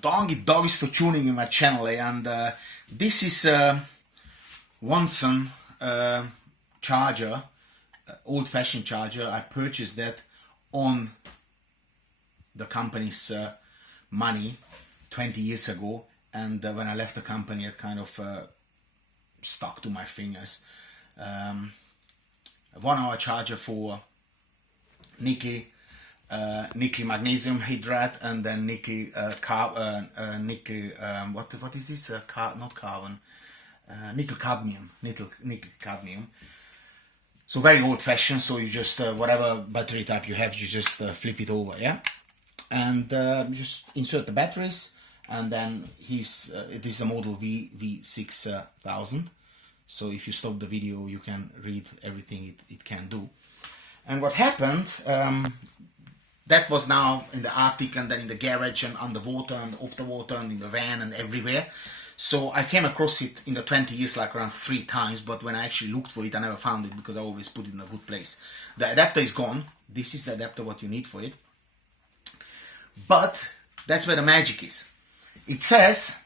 Dogs for tuning in my channel, and this is VANSON charger, old-fashioned charger. I purchased that on the company's money 20 years ago, and when I left the company it kind of stuck to my fingers. A 1 hour charger for nickel magnesium hydride, and then nickel what is this, not carbon, nickel cadmium. So very old fashioned. So you just whatever battery type you have, you just flip it over, yeah, and just insert the batteries, and then it is a model V6000. So if you stop the video, you can read everything it can do. And what happened, that was now in the Arctic, and then in the garage, and underwater, and off the water, and in the van, and everywhere. So I came across it in the 20 years like around 3 times, but when I actually looked for it, I never found it because I always put it in a good place. The adapter is gone. This is the adapter what you need for it. But that's where the magic is. It says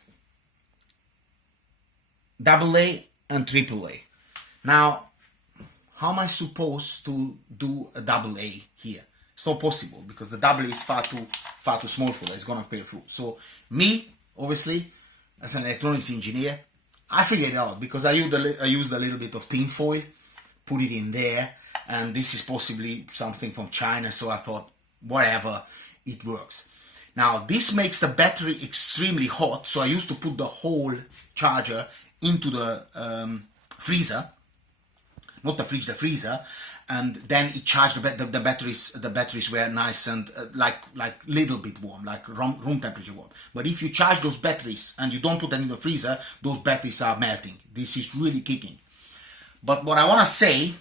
AA and AAA. Now, how am I supposed to do a AA here? It's not possible because the AA is far too small for that. It's gonna fail through. So me, obviously, as an electronics engineer, I figured it out because I used a little bit of tin foil, put it in there, and this is possibly something from China. So I thought, whatever, it works. Now this makes the battery extremely hot. So I used to put the whole charger into the freezer. Not the fridge, the freezer, and then it charged the batteries. The batteries were nice and like little bit warm, like room temperature warm. But if you charge those batteries and you don't put them in the freezer, those batteries are melting. This is really kicking. But what I want to say,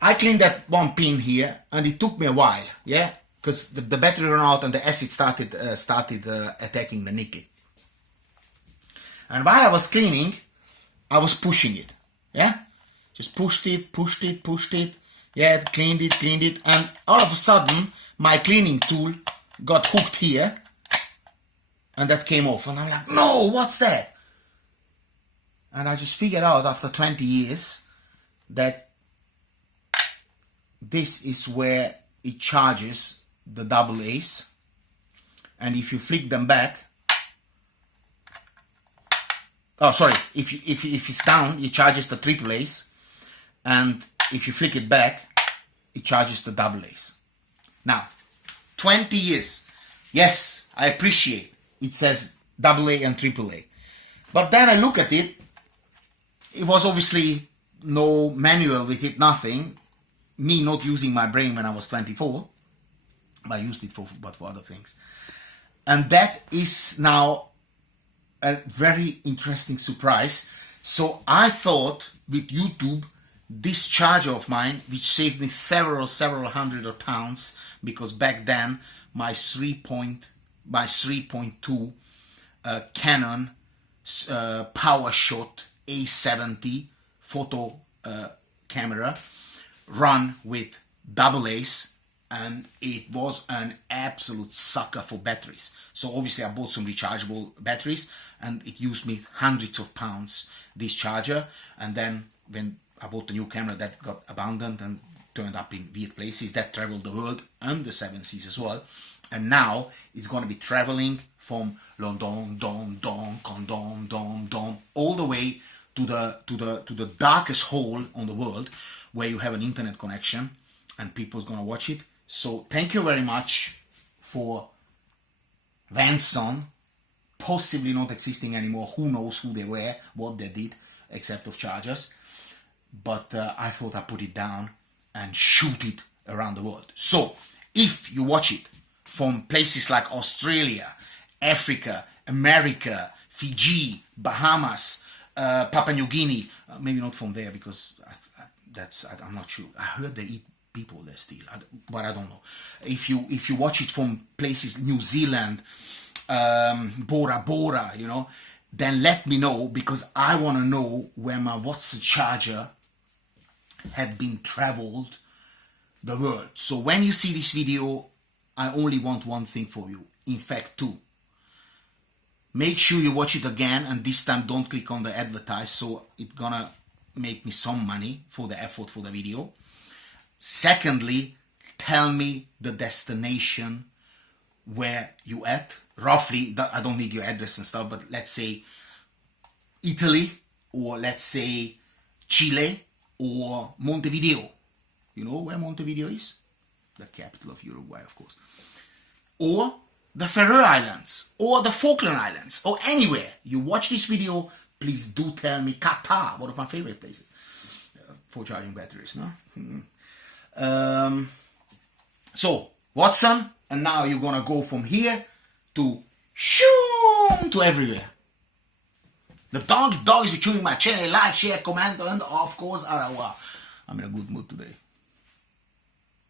I cleaned that one pin here, and it took me a while, yeah, because the battery ran out and the acid started attacking the nickel. And while I was cleaning, I was pushing it, yeah. Just pushed it, yeah, cleaned it, and all of a sudden, my cleaning tool got hooked here, and that came off, and I'm like, no, what's that? And I just figured out after 20 years that this is where it charges the AA's, and if you flick them back, oh, sorry, if it's down, it charges the AA's. And if you flick it back, it charges the AA's. Now, 20 years. Yes, I appreciate it says AA and AAA. But then I look at it, it was obviously no manual with it, nothing. Me not using my brain when I was 24. I used it for other things. And that is now a very interesting surprise. So I thought with YouTube, this charger of mine, which saved me several hundred of pounds, because back then my 3.2 Canon PowerShot A70 photo camera run with AA's, and it was an absolute sucker for batteries. So obviously I bought some rechargeable batteries, and it used me hundreds of pounds, this charger. And then when I bought the new camera, that got abandoned and turned up in weird places, that traveled the world and the 7 seas as well. And now it's going to be traveling from London, all the way to the darkest hole on the world, where you have an internet connection and people's going to watch it. So thank you very much for VANSON, possibly not existing anymore. Who knows who they were, what they did, except of chargers. But I thought I'd put it down and shoot it around the world. So if you watch it from places like Australia, Africa, America, Fiji, Bahamas, Papua New Guinea, maybe not from there because I'm not sure. I heard they eat people there still, but I don't know. If you watch it from places, New Zealand, Bora Bora, you know, then let me know, because I want to know where my Watson charger had been traveled the world. So when you see this video, I only want one thing for you. In fact, two. make sure you watch it again, and this time don't click on the advertise, so it's gonna make me some money for the effort for the video. Secondly, tell me the destination where you at, roughly. I don't need your address and stuff, but let's say Italy, or let's say Chile, or Montevideo. You know where Montevideo is? The capital of Uruguay, of course. Or the Faroe Islands, or the Falkland Islands, or anywhere you watch this video, please do tell me. Qatar, one of my favorite places for charging batteries, no? So, Watson, and now you're gonna go from here to shoom to everywhere. The dog is chewing my channel. Like, share, comment, and of course, I'm in a good mood today.